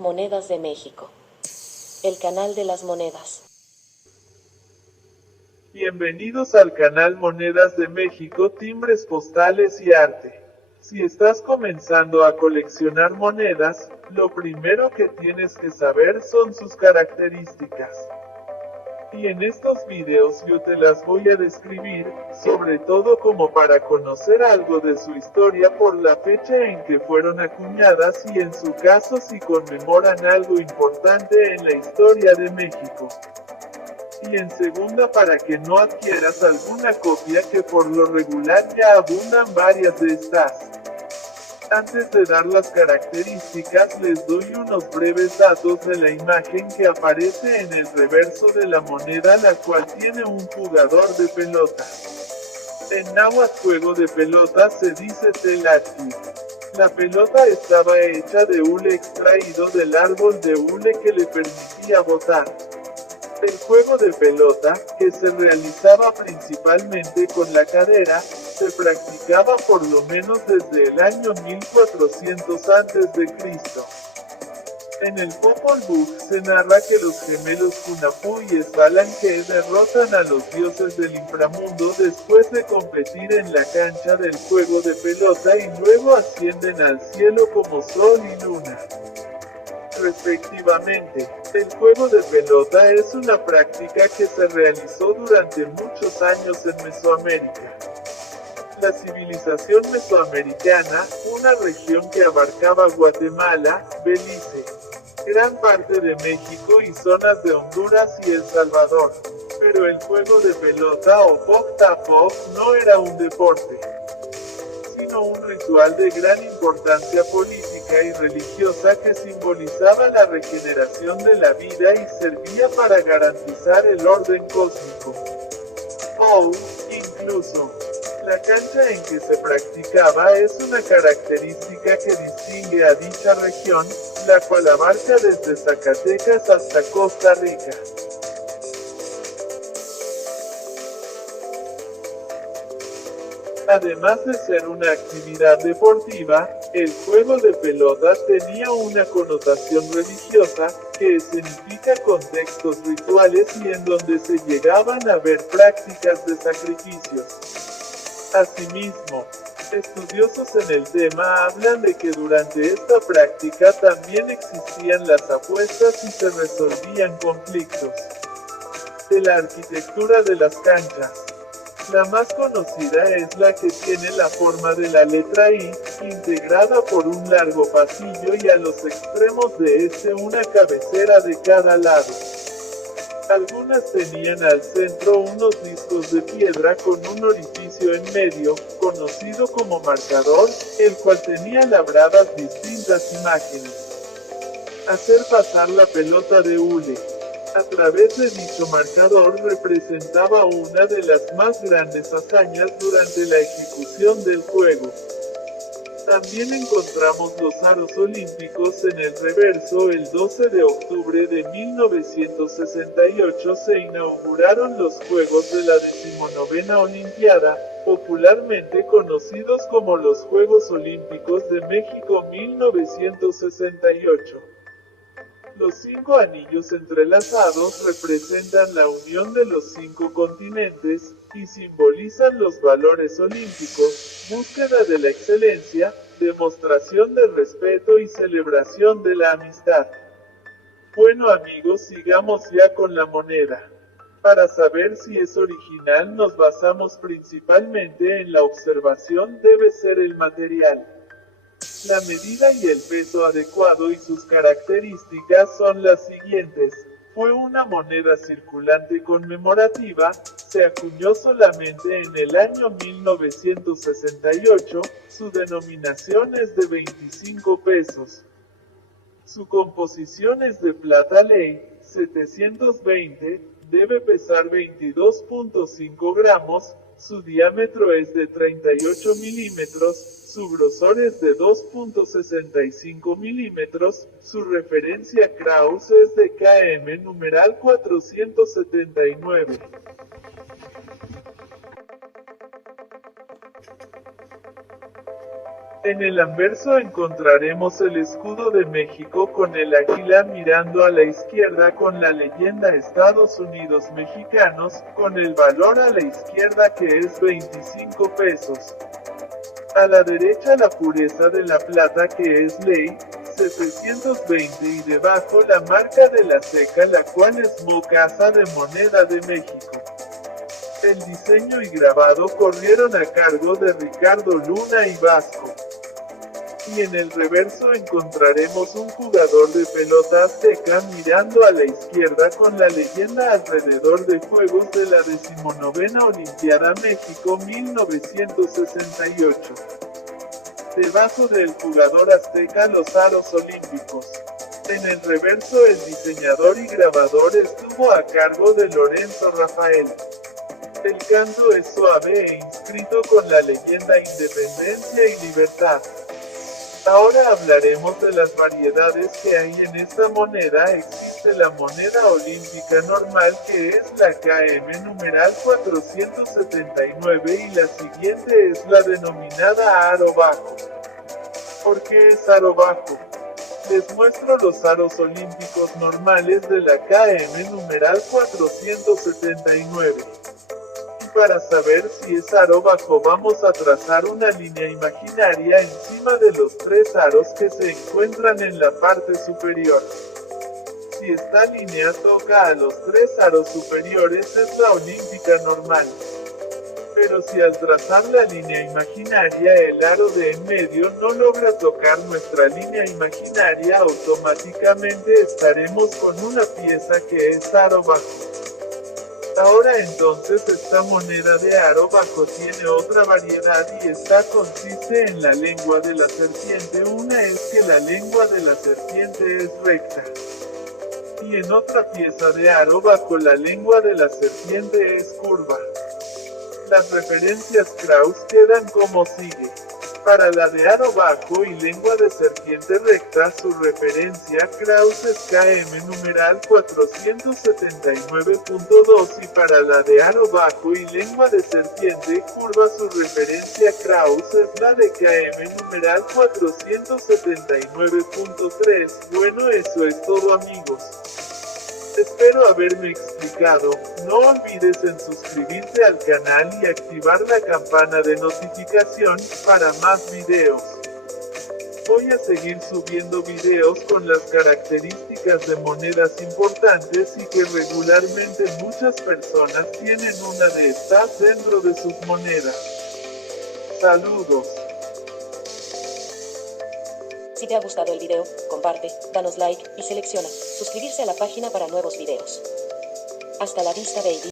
Monedas de México. El canal de las monedas. Bienvenidos al canal Monedas de México, timbres postales y arte. Si estás comenzando a coleccionar monedas, lo primero que tienes que saber son sus características. Y en estos videos yo te las voy a describir, sobre todo como para conocer algo de su historia por la fecha en que fueron acuñadas y en su caso si conmemoran algo importante en la historia de México. Y en segunda para que no adquieras alguna copia que por lo regular ya abundan varias de estas. Antes de dar las características les doy unos breves datos de la imagen que aparece en el reverso de la moneda, la cual tiene un jugador de pelota. En náhuatl juego de pelota se dice Tlachtli. La pelota estaba hecha de hule extraído del árbol de hule que le permitía botar. El juego de pelota, que se realizaba principalmente con la cadera, se practicaba por lo menos desde el año 1400 a.C. En el Popol Vuh se narra que los gemelos Hunahpu y Espalanque derrotan a los dioses del inframundo después de competir en la cancha del juego de pelota y luego ascienden al cielo como sol y luna, respectivamente. El juego de pelota es una práctica que se realizó durante muchos años en Mesoamérica. La civilización mesoamericana, una región que abarcaba Guatemala, Belice, gran parte de México y zonas de Honduras y El Salvador. Pero el juego de pelota o Pok-Tapok no era un deporte, sino un ritual de gran importancia política y religiosa que simbolizaba la regeneración de la vida y servía para garantizar el orden cósmico. Incluso, la cancha en que se practicaba es una característica que distingue a dicha región, la cual abarca desde Zacatecas hasta Costa Rica. Además de ser una actividad deportiva, el juego de pelota tenía una connotación religiosa, que escenifica contextos rituales y en donde se llegaban a ver prácticas de sacrificios. Asimismo, estudiosos en el tema hablan de que durante esta práctica también existían las apuestas y se resolvían conflictos. De la arquitectura de las canchas, la más conocida es la que tiene la forma de la letra I, integrada por un largo pasillo y a los extremos de este una cabecera de cada lado. Algunas tenían al centro unos discos de piedra con un orificio en medio, conocido como marcador, el cual tenía labradas distintas imágenes. Hacer pasar la pelota de hule a través de dicho marcador representaba una de las más grandes hazañas durante la ejecución del juego. También encontramos los aros olímpicos en el reverso. El 12 de octubre de 1968 se inauguraron los Juegos de la 19ª Olimpiada, popularmente conocidos como los Juegos Olímpicos de México 1968. Los 5 anillos entrelazados representan la unión de los 5 continentes, y simbolizan los valores olímpicos: búsqueda de la excelencia, demostración de respeto y celebración de la amistad. Bueno amigos, sigamos ya con la moneda. Para saber si es original nos basamos principalmente en la observación, debe ser el material. La medida y el peso adecuado y sus características son las siguientes. Fue una moneda circulante conmemorativa, se acuñó solamente en el año 1968, su denominación es de 25 pesos. Su composición es de plata ley, 720, debe pesar 22.5 gramos, su diámetro es de 38 milímetros, su grosor es de 2.65 milímetros, su referencia Kraus es de km numeral 479. En el anverso encontraremos el escudo de México con el águila mirando a la izquierda con la leyenda Estados Unidos Mexicanos, con el valor a la izquierda que es 25 pesos. A la derecha la pureza de la plata que es ley, 720 y debajo la marca de la seca la cual es Mo Casa de Moneda de México. El diseño y grabado corrieron a cargo de Ricardo Luna y Vasco. Y en el reverso encontraremos un jugador de pelota azteca mirando a la izquierda con la leyenda alrededor de Juegos de la 19ª Olimpiada México 1968. Debajo del jugador azteca los aros olímpicos. En el reverso el diseñador y grabador estuvo a cargo de Lorenzo Rafael. El canto es suave e inscrito con la leyenda Independencia y Libertad. Ahora hablaremos de las variedades que hay en esta moneda. Existe la moneda olímpica normal que es la KM numeral 479 y la siguiente es la denominada aro bajo. ¿Por qué es aro bajo? Les muestro los aros olímpicos normales de la KM numeral 479. Para saber si es aro bajo vamos a trazar una línea imaginaria encima de los tres aros que se encuentran en la parte superior. Si esta línea toca a los tres aros superiores es la olímpica normal. Pero si al trazar la línea imaginaria el aro de en medio no logra tocar nuestra línea imaginaria, automáticamente estaremos con una pieza que es aro bajo. Ahora entonces esta moneda de aro bajo tiene otra variedad y esta consiste en la lengua de la serpiente. Una es que la lengua de la serpiente es recta. Y en otra pieza de aro bajo la lengua de la serpiente es curva. Las referencias Kraus quedan como sigue. Para la de aro bajo y lengua de serpiente recta su referencia Kraus es KM numeral 479.2 y para la de aro bajo y lengua de serpiente curva su referencia Kraus es la de KM numeral 479.3. Bueno, eso es todo amigos. Espero haberme explicado. No olvides en suscribirte al canal y activar la campana de notificación para más videos. Voy a seguir subiendo videos con las características de monedas importantes y que regularmente muchas personas tienen una de estas dentro de sus monedas. Saludos. Si te ha gustado el video, comparte, danos like y selecciona suscribirse a la página para nuevos videos. Hasta la vista, baby.